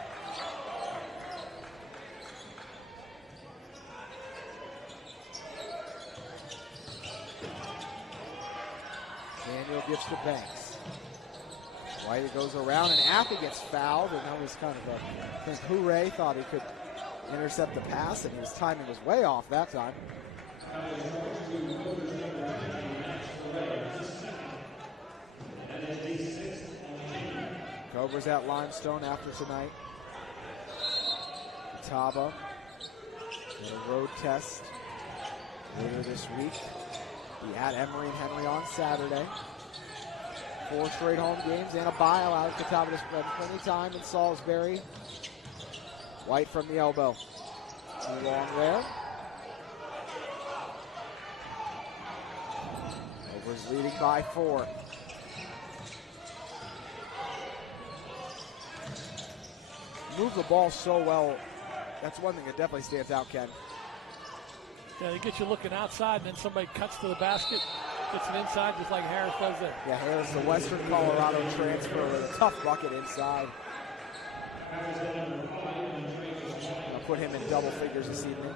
Daniel gives to Banks. White goes around, and Appy gets fouled, and that was kind of I think Hooray thought he could intercept the pass, and his timing was way off that time. Cobras at Limestone after tonight. Catawba in a road test later this week. Be at Emory and Henry on Saturday. 4 straight home games and a bye allowed Catawba to spend plenty of time in Salisbury. White from the elbow. Too long there. Cobras leading by 4. Move the ball so well. That's one thing that definitely stands out, Ken. Yeah, they get you looking outside, and then somebody cuts to the basket, gets it inside, just like Harris does there. Yeah, Harris, the Western Colorado transfer with a tough bucket inside. I'll put him in double figures this evening.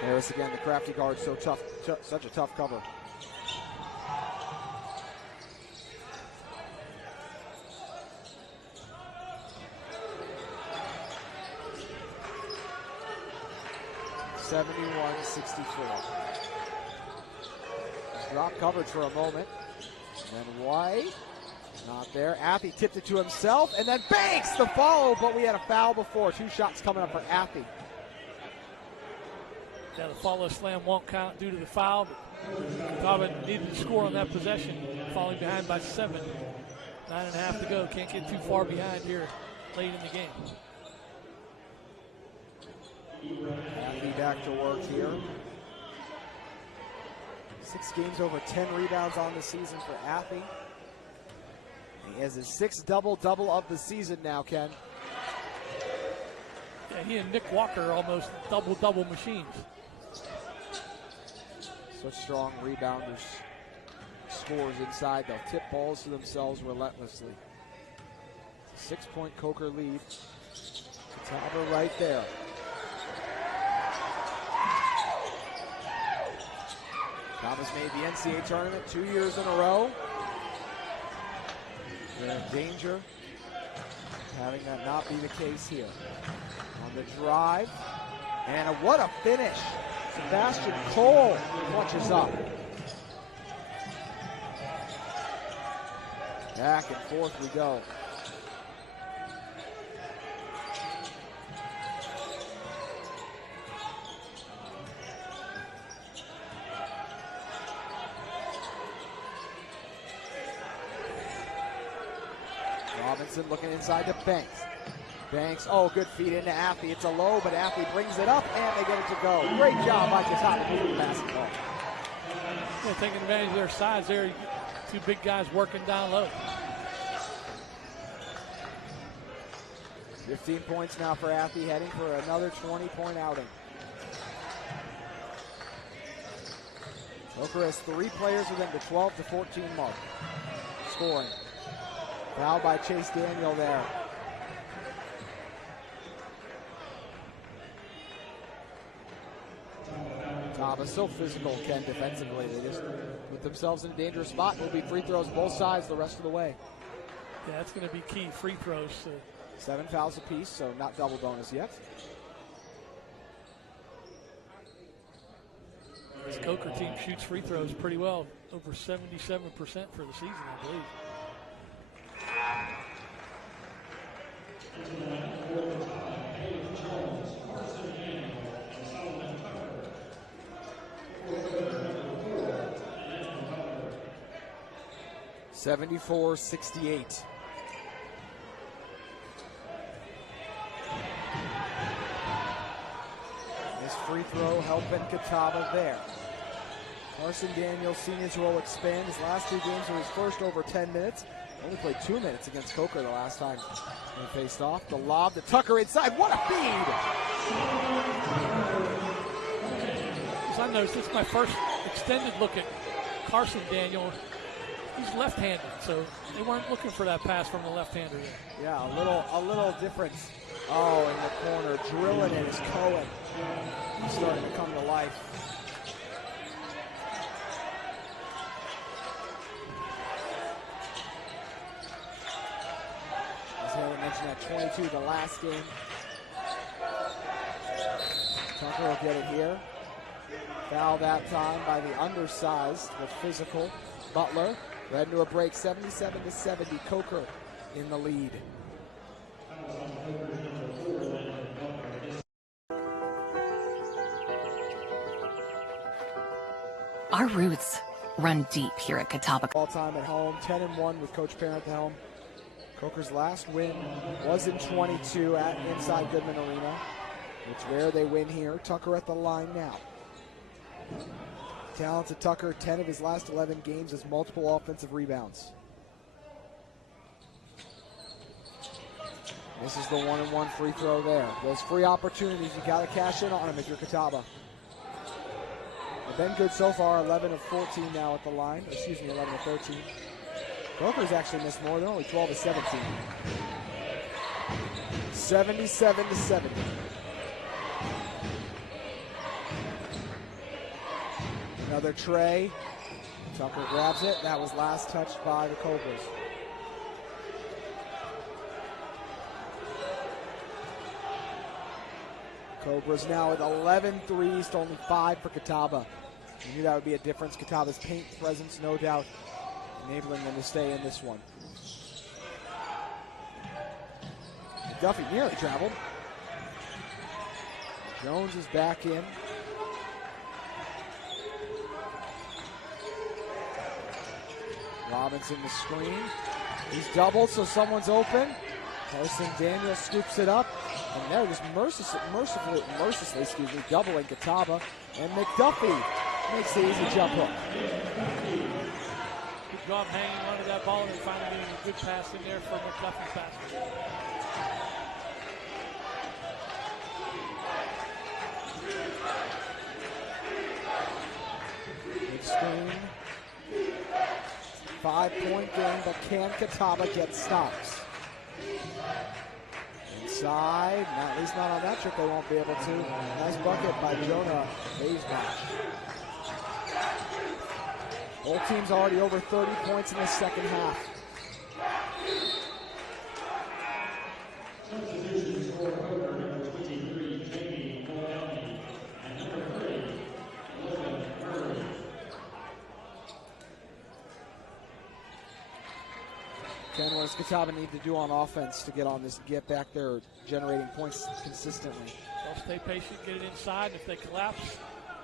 Harris again, the crafty guard, so tough, such a tough cover. Drop coverage for a moment. And then White, not there. Appy tipped it to himself, and then Banks the follow, but we had a foul before. 2 shots coming up for Appy. Yeah, the follow slam won't count due to the foul, but Catawba needed to score on that possession, falling behind by 7. 9.5 to go. Can't get too far behind here late in the game. Appy back to work here. 6 games over 10 rebounds on the season for Appy. He has his 6th double-double of the season now, Ken. Yeah, he and Nick Walker are almost double machines. Such strong rebounders. Scores inside. They'll tip balls to themselves relentlessly. 6-point Coker lead. Catawba right there. Catawba's made the NCAA tournament 2 years in a row. They're in danger of having that not be the case here. On the drive, and what a finish. Sebastian Cole clutches up. Back and forth we go. Robinson looking inside to Banks. Banks, oh, good feed into Athley. It's a low, but Athley brings it up, and they get it to go. Great job by Catawba moving the basketball. Yeah, taking advantage of their size there. Two big guys working down low. 15 points now for Athley, heading for another 20-point outing. Coker has 3 players within the 12 to 14 mark. Scoring. Foul by Chase Daniel there. Catawba so physical, Ken, defensively. They just put themselves in a dangerous spot. Will be free throws both sides the rest of the way. Yeah, that's going to be key, free throws. 7 fouls apiece, so not double bonus yet. This Coker team shoots free throws pretty well, over 77% for the season, I believe. (74-68). This free throw helping Catawba there. Carson Daniels seen his role expand. His last 2 games were his first over 10 minutes. Only played 2 minutes against Coker the last time they faced off. The lob to Tucker inside. What a feed! As I noticed, it's my first extended look at Carson Daniel. He's left-handed, so they weren't looking for that pass from the left-hander there. Yeah, a little difference. Oh, in the corner, drilling it is Cohen. He's starting to come to life. As Haley mentioned, at 22 the last game. Tucker will get it here. Foul that time by the undersized, the physical Butler. Led to a break, 77-70. Coker in the lead. Our roots run deep here at Catawba. All time at home, 10-1 with Coach Parent at the helm. Coker's last win was in 22 at inside Goodman Arena. It's rare they win here. Tucker at the line now. Talented Tucker, 10 of his last 11 games has multiple offensive rebounds. This is the 1-and-1 free throw there. Those free opportunities, you got to cash in on them if you're Catawba. They've been good so far, 11 of 14 now at the line. Excuse me, 11 of 13. Coker's actually missed more. They're only 12 of 17. 77-70. Another tray. Tucker grabs it. That was last touched by the Cobras. Cobras now with 11 threes to only 5 for Catawba. You knew that would be a difference. Catawba's paint presence, no doubt, enabling them to stay in this one. Duffy nearly traveled. Jones is back in. Robinson the screen. He's doubled, so someone's open. Carson Daniels scoops it up. And they're just mercilessly doubling Catawba. And McDuffie makes the easy jump hook. Good job hanging onto that ball and finally getting a good pass in there for McDuffie's basket. screen. 5-point game, but can Catawba get stops? Inside, at least not on that trick, they won't be able to. Nice bucket by Jonah Maysbach. Both teams already over 30 points in the second half. Ken, what does Catawba need to do on offense to get on this, get back there generating points consistently? They'll stay patient, get it inside, and if they collapse,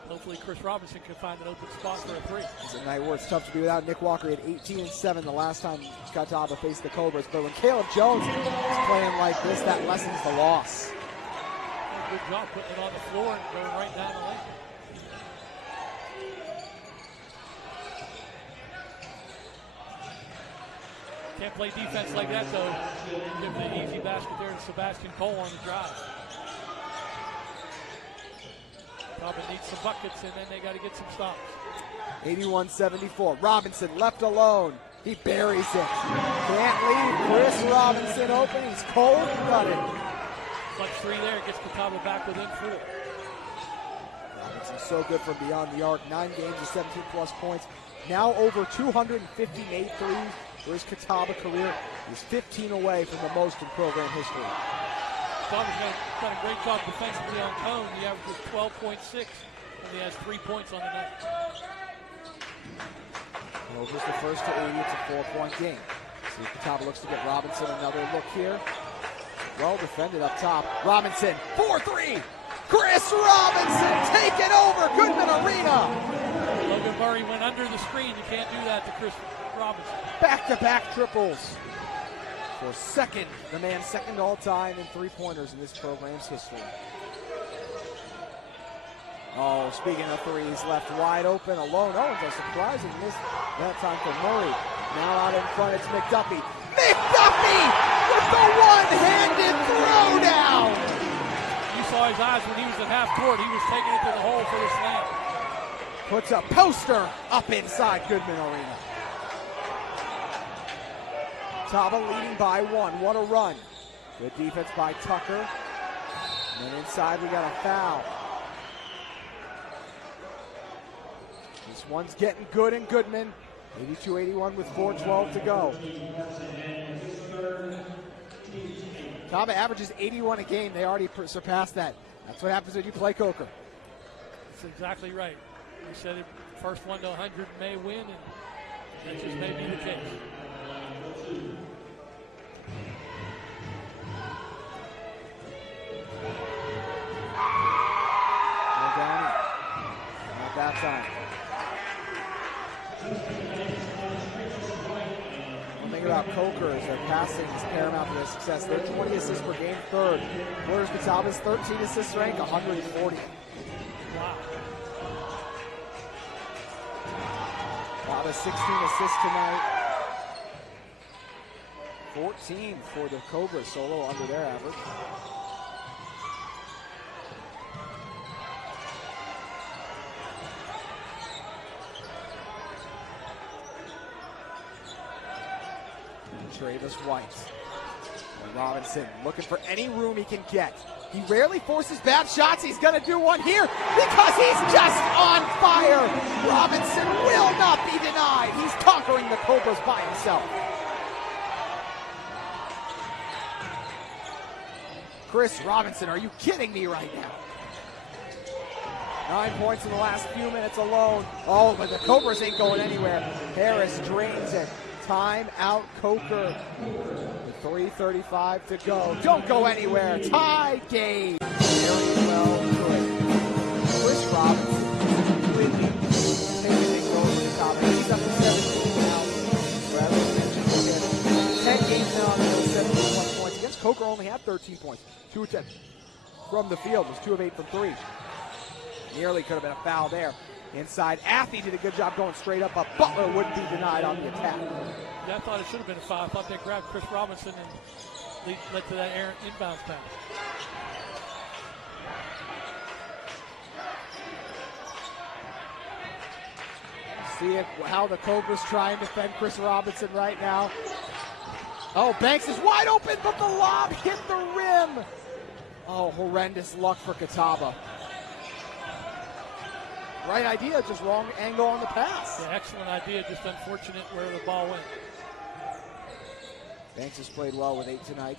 hopefully Chris Robinson can find an open spot for a three. It's a night where it's tough to be without Nick Walker. He had 18 and 7 the last time Catawba faced the Cobras. But when Caleb Jones is playing like this, that lessens the loss. Good job putting it on the floor and going right down the lane. Can't play defense like that, though. Give the easy basket there to Sebastian Cole on the drive. Probably needs some buckets, and then they got to get some stops. 81-74. Robinson left alone. He buries it. Can't leave. Chris Robinson open. He's cold-blooded. Clutch three there. Gets Catawba back within 4. Robinson's so good from beyond the arc. 9 games of 17-plus points. Now over 250 made threes for his Catawba career. He's 15 away from the most in program history. Catawba's done a great job defensively on Cone. He averages 12.6, and he has 3 points on the night. Cobras the first to 80. It's a 4-point game. See if Catawba looks to get Robinson another look here. Well defended up top. Robinson, 4-3. Chris Robinson taking over Goodman Arena. Logan Murray went under the screen. You can't do that to Chris Robinson. Back-to-back triples. For second, the man second all-time in three-pointers in this program's history. Oh, speaking of threes, left wide open, alone. Oh, it's a surprising miss that time for Murray. Now out in front, it's McDuffie. McDuffie with the one-handed throwdown! You saw his eyes when he was at half court. He was taking it to the hole for the slam. Puts a poster up inside Goodman Arena. Catawba leading by 1. What a run. Good defense by Tucker. And then inside we got a foul. This one's getting good in Goodman. 82-81 with 4:12 to go. Catawba averages 81 a game. They already surpassed that. That's what happens when you play Coker. That's exactly right. You said it, first one to 100 may win, and that just may be the case. Not that time. One thing about Coker is their passing is paramount to their success. They're 20 assists per game, third. Whereas Catawba's 13 assists rank, 140. Wow. Catawba 16 assists tonight. 14 for the Cobras, so a little under their average. Travis White. And Robinson looking for any room he can get. He rarely forces bad shots. He's going to do one here because he's just on fire. Robinson will not be denied. He's conquering the Cobras by himself. Chris Robinson, are you kidding me right now? 9 points in the last few minutes alone. Oh, but the Cobras ain't going anywhere. Harris drains it. Time out Coker. With 3:35 to go. Don't go anywhere. Tie game. Very well good. Chris Robinson completely taking things over the top. He's up to 17 now. Rather than mention him. 10 games now on 17 points. Against Coker only had 13 points. 2 of 10 from the field. Was 2 of 8 from 3. Nearly could have been a foul there. Inside, Athey did a good job going straight up, but Butler wouldn't be denied on the attack. Yeah, I thought it should have been a foul. I thought they grabbed Chris Robinson and led to that errant inbounds pass. See how the Cobras try and defend Chris Robinson right now. Oh, Banks is wide open, but the lob hit the rim. Oh, horrendous luck for Catawba. Right idea, just wrong angle on the pass. Yeah, excellent idea, just unfortunate where the ball went. Banks has played well with 8 tonight.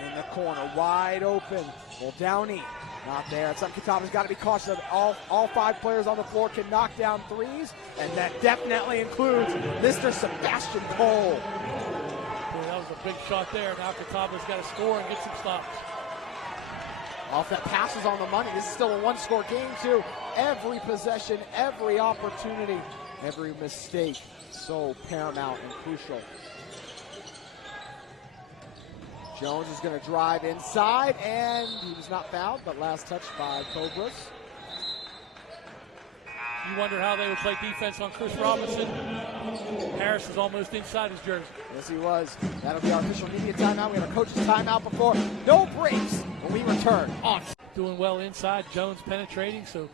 In the corner, wide open. Well, Downey, not there. It's something Catawba's got to be cautious of. All 5 players on the floor can knock down threes, and that definitely includes Mr. Sebastian Cole. Boy, that was a big shot there. Now Catawba's got to score and get some stops. Off that passes on the money. This is still a 1-score game, too. Every possession, every opportunity, every mistake, so paramount and crucial. Jones is going to drive inside, and he was not fouled, but last touch by Cobras. You wonder how they would play defense on Chris Robinson. Harris is almost inside his jersey. Yes, he was. That'll be our official media timeout. We have our coach's timeout before. No breaks when we return on. Doing well inside. Jones penetrating, so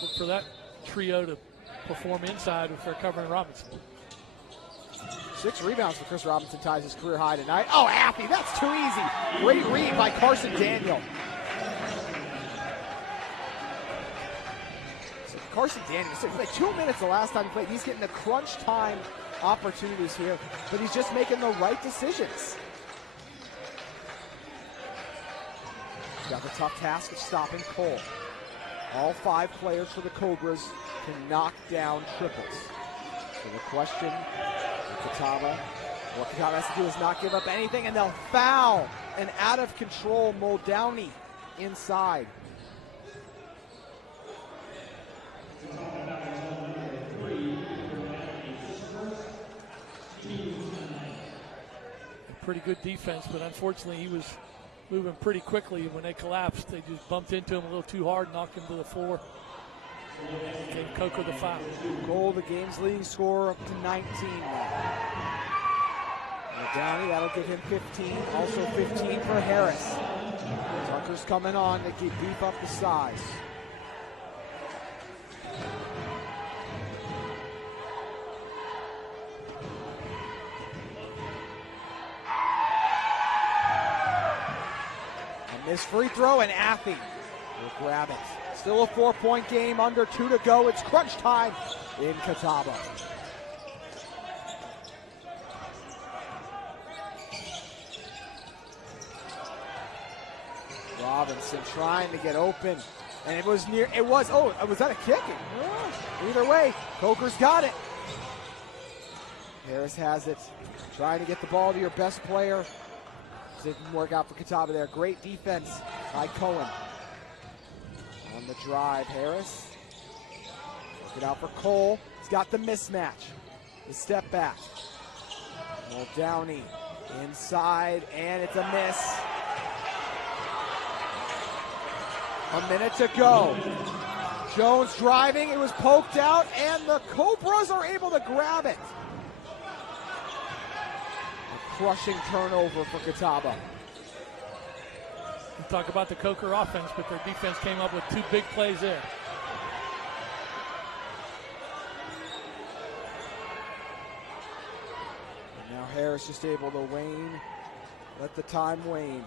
look for that trio to perform inside if they're covering Robinson. 6 rebounds for Chris Robinson, ties his career high tonight. Oh, Affy, that's too easy. Great read by Carson Daniel. So Carson Daniel, so like 2 minutes the last time he played. He's getting the crunch time opportunities here, but he's just making the right decisions. He's got the tough task of stopping Cole. All 5 players for the Cobras can knock down triples. So the question, Catawba, what Catawba has to do is not give up anything, and they'll foul an out-of-control Muldowney inside. Pretty good defense, but unfortunately he was moving pretty quickly. When they collapsed, they just bumped into him a little too hard, knocked him to the floor. Gave Coker the foul. Goal, the game's leading scorer, up to 19 now. Downey, that'll give him 15. Also 15 for Harris. Tucker's coming on to beef up the size. A missed free throw, and Affy will grab it. Still a 4-point game, under 2 to go. It's crunch time in Catawba. Robinson trying to get open, and it was was that a kick? Either way, Coker's got it. Harris has it, trying to get the ball to your best player. Didn't work out for Catawba there. Great defense by Cohen. On the drive, Harris. Work it out for Cole. He's got the mismatch. The step back. Muldowney inside, and it's a miss. A minute to go. Jones driving. It was poked out, and the Cobras are able to grab it. A crushing turnover for Catawba. We talk about the Coker offense, but their defense came up with 2 big plays there. And now Harris just able to let the time wane.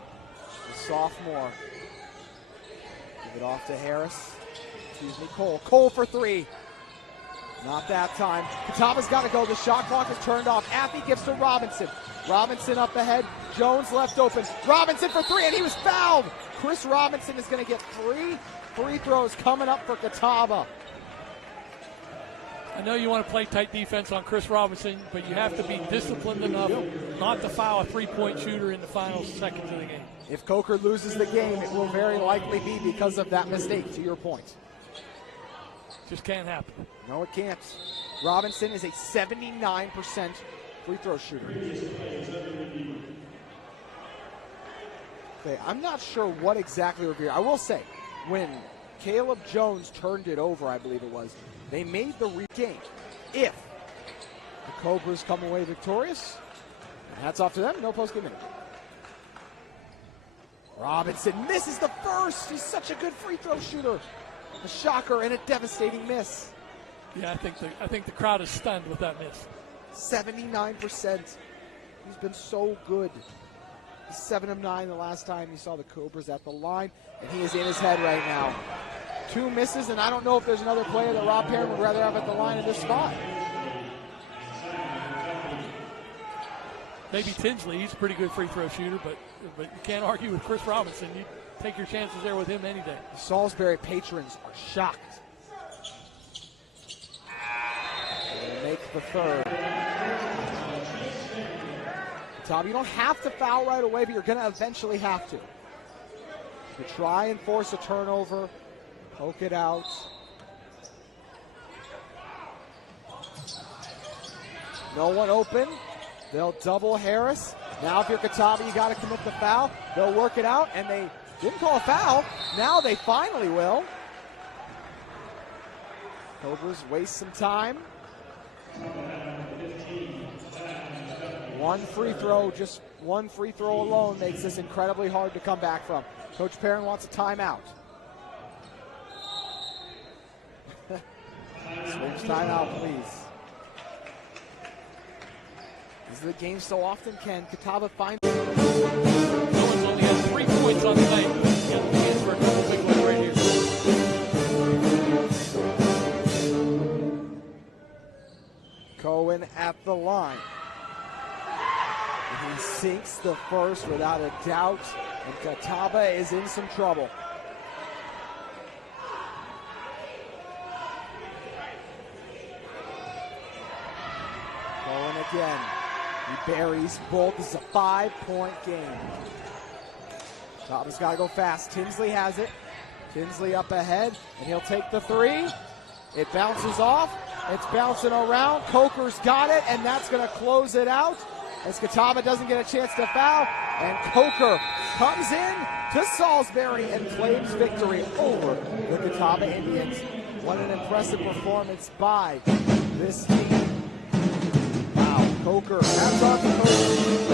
The sophomore. Give it off to Harris. Cole. Cole for 3. Not that time. Catawba's got to go. The shot clock is turned off. Affy gives to Robinson. Robinson up ahead. Jones left open. Robinson for 3, and he was fouled. Chris Robinson is going to get 3 free throws coming up for Catawba. I know you want to play tight defense on Chris Robinson, but you have to be disciplined enough not to foul a 3-point shooter in the final seconds of the game. If Coker loses the game, it will very likely be because of that mistake, to your point. Just can't happen. No, it can't. Robinson is a 79% free throw shooter. Okay, I'm not sure what exactly we're here. I will say, when Caleb Jones turned it over, I believe it was, they made the game. If the Cobras come away victorious, hats off to them, no post-game minute. Robinson misses the first. He's such a good free throw shooter. A shocker and a devastating miss. Yeah, I think the crowd is stunned with that miss. 79%. He's been so good. He's 7 of 9 the last time you saw the Cobras at the line, and he is in his head right now. 2 misses, and I don't know if there's another player that Rob Perrin would rather have at the line in this spot. Maybe Tinsley, he's a pretty good free throw shooter, but you can't argue with Chris Robinson. You take your chances there with him any day. The Salisbury patrons are shocked. They make the third. Tom, you don't have to foul right away, but you're going to eventually have to. You try and force a turnover, poke it out. No one open. They'll double Harris. Now if you're Catawba, you got to commit the foul. They'll work it out, and they didn't call a foul. Now they finally will. Cobras waste some time. One free throw, just one free throw alone makes this incredibly hard to come back from. Coach Perrin wants a timeout. Swings timeout, please. This is the game so often can Catawba find. Owens only has 3 points on the night. He's got a chance for a couple big ones right here. Cohen at the line. And he sinks the first without a doubt. And Catawba is in some trouble. Cohen again. He buries both. This is a 5-point game. Catawba's got to go fast. Tinsley has it. Tinsley up ahead, and he'll take the 3. It bounces off. It's bouncing around. Coker's got it, and that's going to close it out as Catawba doesn't get a chance to foul. And Coker comes in to Salisbury and claims victory over the Catawba Indians. What an impressive performance by this team. Wow, Coker, hats off to Coker.